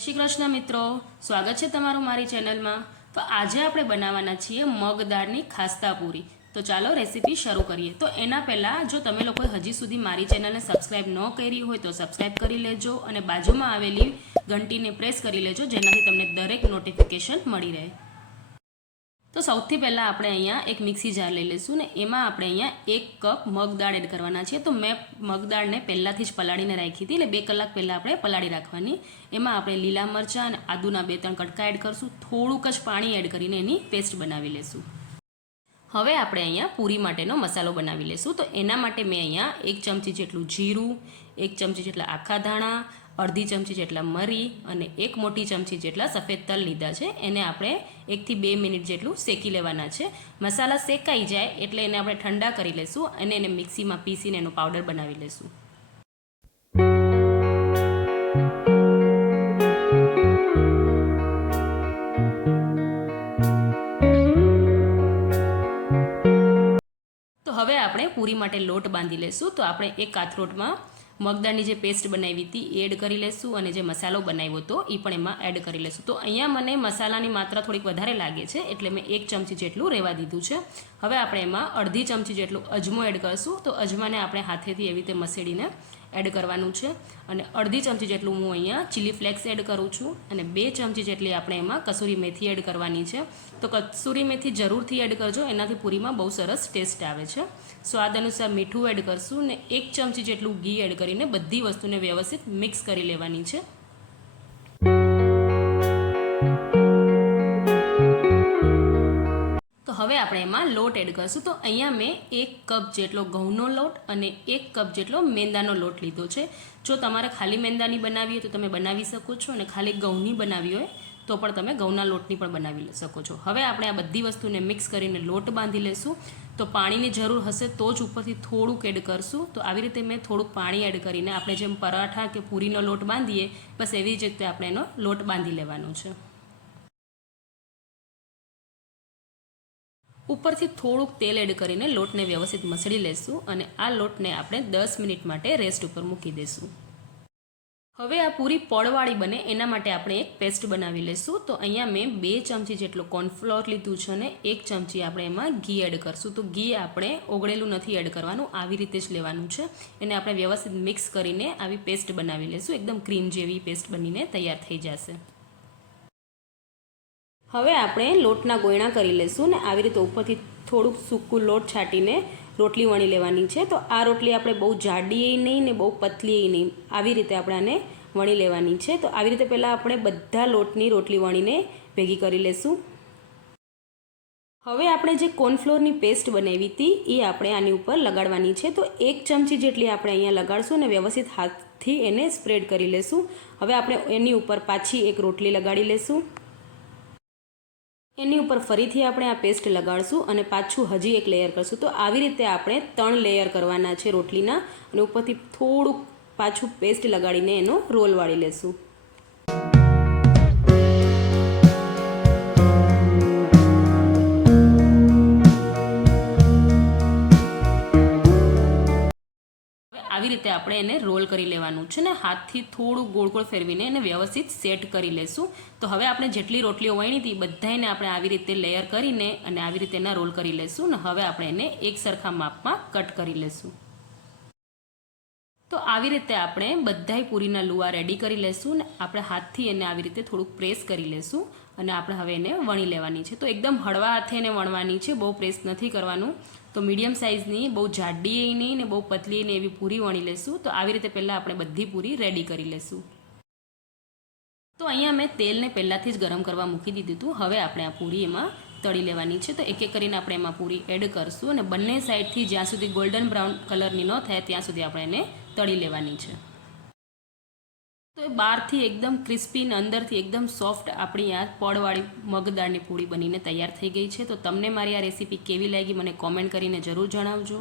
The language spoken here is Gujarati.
શ્રી કૃષ્ણ મિત્રો, સ્વાગત છે તમારું મારી ચેનલમાં। તો આજે આપણે બનાવવાના છીએ મગ દાળની ખાસ્તા પૂરી। તો ચાલો રેસીપી શરૂ કરીએ। તો એના પહેલાં જો તમે લોકો હજી સુધી મારી ચેનલને સબસ્ક્રાઈબ ન કરી હોય તો સબસ્ક્રાઈબ કરી લેજો અને બાજુમાં આવેલી ઘંટીને પ્રેસ કરી લેજો, જેનાથી તમને દરેક નોટિફિકેશન મળી રહે। તો સૌથી પહેલાં આપણે અહીંયા એક મિક્સી જાર લઈ લઈશું ને એમાં આપણે અહીંયા 1 કપ મગ દાળ એડ કરવાના છે। તો મેં મગ દાળને પહેલાંથી જ પલાળીને રાખી હતી, એટલે 2 કલાક પહેલાં આપણે પલાળી રાખવાની। એમાં આપણે લીલા મરચાં અને આદુના 2-3 કટકા એડ કરશું, થોડુંક જ પાણી એડ કરીને એની પેસ્ટ બનાવી લઈશું। હવે આપણે અહીંયા પૂરી માટેનો મસાલો બનાવી લઈશું। તો એના માટે મેં અહીંયા 1 ચમચી જેટલું જીરું, 1 ચમચી જેટલા આખા ધાણા, અડધી ચમચી જેટલા મરી અને 1 મોટી ચમચી જેટલા સફેદ તલ લીધા છે। એને આપણે 1 થી 2 મિનિટ જેટલું શેકી લેવાના છે। મસાલા શેકાઈ જાય એટલે એને આપણે ઠંડા કરી લઈશું અને એને મિક્સીમાં પીસીને એનો પાવડર બનાવી લઈશું। તો હવે આપણે પૂરી માટે લોટ બાંધી લઈશું। તો આપણે એક કાથરોટમાં મગદાળની જે પેસ્ટ બનાવી હતી એ એડ કરી લઈશું અને જે મસાલો બનાવ્યો હતો એ પણ એમાં એડ કરી લઈશું। તો અહીંયા મને મસાલાની માત્રા થોડીક વધારે લાગે છે એટલે મેં 1 ચમચી જેટલું રહેવા દીધું છે। હવે આપણે એમાં અડધી ચમચી જેટલું અજમો એડ કરીશું। તો અજમાને આપણે હાથેથી એવી રીતે મસળીને એડ કરવાનું છે અને અડધી ચમચી જેટલું હું અહીંયા ચીલી ફ્લેક્સ એડ કરું છું અને 2 ચમચી જેટલી આપણે એમાં કસૂરી મેથી એડ કરવાની છે। તો કસૂરી મેથી જરૂરથી એડ કરજો, એનાથી પૂરીમાં બહુ સરસ ટેસ્ટ આવે છે। સ્વાદ અનુસાર મીઠું એડ કરશું ને 1 ચમચી જેટલું ઘી એડ કરીને બધી વસ્તુને વ્યવસ્થિત મિક્સ કરી લેવાની છે। તો હવે આપણે એમાં લોટ એડ કરશું। તો અહીંયા મેં 1 કપ જેટલો ઘઉંનો લોટ અને 1 કપ જેટલો મેંદાનો લોટ લીધો છે। જો તમારે ખાલી મેંદાની બનાવી હોય તો તમે બનાવી શકો છો અને ખાલી ઘઉંની બનાવી હોય તો પણ તમે ઘઉંના લોટની પણ બનાવી શકો છો। હવે આપણે આ બધી વસ્તુને મિક્સ કરીને લોટ બાંધી લઈશું। તો પાણીની જરૂર હશે તો જ ઉપરથી થોડુંક એડ કરશું। તો આવી રીતે મેં થોડુંક પાણી એડ કરીને આપણે જેમ પરાઠા કે પૂરીનો લોટ બાંધીએ બસ એવી જ રીતે આપણે એનો લોટ બાંધી લેવાનો છે। ઉપરથી થોડુંક તેલ એડ કરીને લોટને વ્યવસ્થિત મસળી લેશું અને આ લોટને આપણે 10 મિનિટ માટે રેસ્ટ ઉપર મૂકી દઈશું। હવે આ પૂરી પડવાળી બને એના માટે આપણે એક પેસ્ટ બનાવી લઈશું। તો અહીંયા મેં 2 ચમચી જેટલો કોર્નફ્લોર લીધું છે અને 1 ચમચી આપણે એમાં ઘી એડ કરશું। તો ઘી આપણે ઓગળેલું નથી એડ કરવાનું, આવી રીતે જ લેવાનું છે। એને આપણે વ્યવસ્થિત મિક્સ કરીને આવી પેસ્ટ બનાવી લઈશું, એકદમ ક્રીમ જેવી પેસ્ટ બનીને તૈયાર થઈ જશે। હવે આપણે લોટના ગોયણા કરી લઈશું ને આવી રીતે ઉપરથી થોડુંક સૂકું લોટ છાંટીને રોટલી વણી લેવાની છે। તો આ રોટલી આપણે બહુ જાડી નહીં ને બહુ પતલી નહીં, આવી રીતે આપણે આને વણી લેવાની છે। તો આવી રીતે પહેલાં આપણે બધા લોટની રોટલી વણીને ભેગી કરી લઈશું। હવે આપણે જે કોર્નફ્લોરની પેસ્ટ બનાવી હતી એ આપણે આની ઉપર લગાડવાની છે। તો 1 ચમચી જેટલી આપણે અહીંયા લગાડશું અને વ્યવસ્થિત હાથથી એને સ્પ્રેડ કરી લઈશું। હવે આપણે એની ઉપર પાછી એક રોટલી લગાડી લઈશું, એની ઉપર ફરીથી આપણે આ પેસ્ટ લગાડશું અને પાછું હજી એક લેયર કરશું। તો આવી રીતે આપણે 3 લેયર કરવાના છે રોટલીના અને ઉપરથી થોડુંક પાછું પેસ્ટ લગાડીને એનો રોલ વાળી લેશું। આવી રીતે આપણે એને રોલ કરી લેવાનું છે ને હાથથી થોડું ગોળ ગોળ ફેરવીને એને વ્યવસ્થિત સેટ કરી લેશું। તો હવે આપણે જેટલી રોટલીઓ વણી હતી બધાને આપણે આવી રીતે લેયર કરીને અને આવી રીતે એના રોલ કરી લેશું ને હવે આપણે એને એક સરખા માપમાં કટ કરી લેશું। તો આવી રીતે આપણે બધાય પૂરીના લુવા રેડી કરી લેશું ને આપણે હાથથી એને આવી રીતે થોડુંક પ્રેસ કરી લેશું અને આપણે હવે એને વણી લેવાની છે। તો એકદમ હળવા હાથે એને વણવાની છે, બહુ પ્રેસ નથી કરવાનું। તો મીડિયમ સાઇઝની, બહુ જાડી નહીં ને બહુ પતલી ને એવી પૂરી વણી લેશું। તો આવી રીતે પહેલાં આપણે બધી પૂરી રેડી કરી લેશું। તો અહીંયા મેં તેલને પહેલાંથી જ ગરમ કરવા મૂકી દીધું હતું। હવે આપણે આ પૂરી એમાં તળી લેવાની છે। તો એક એક કરીને આપણે એમાં પૂરી એડ કરશું અને બંને સાઈડથી જ્યાં સુધી ગોલ્ડન બ્રાઉન કલરની ન થાય ત્યાં સુધી આપણે એને તળી લેવાની છે। તો એ બહારથી એકદમ ક્રિસ્પી અને અંદરથી એકદમ સોફ્ટ આપણી આ પડવાળી મગદાળની પૂરી બનીને તૈયાર થઈ ગઈ છે। તો તમને મારી આ રેસીપી કેવી લાગી મને કોમેન્ટ કરીને જરૂર જણાવજો।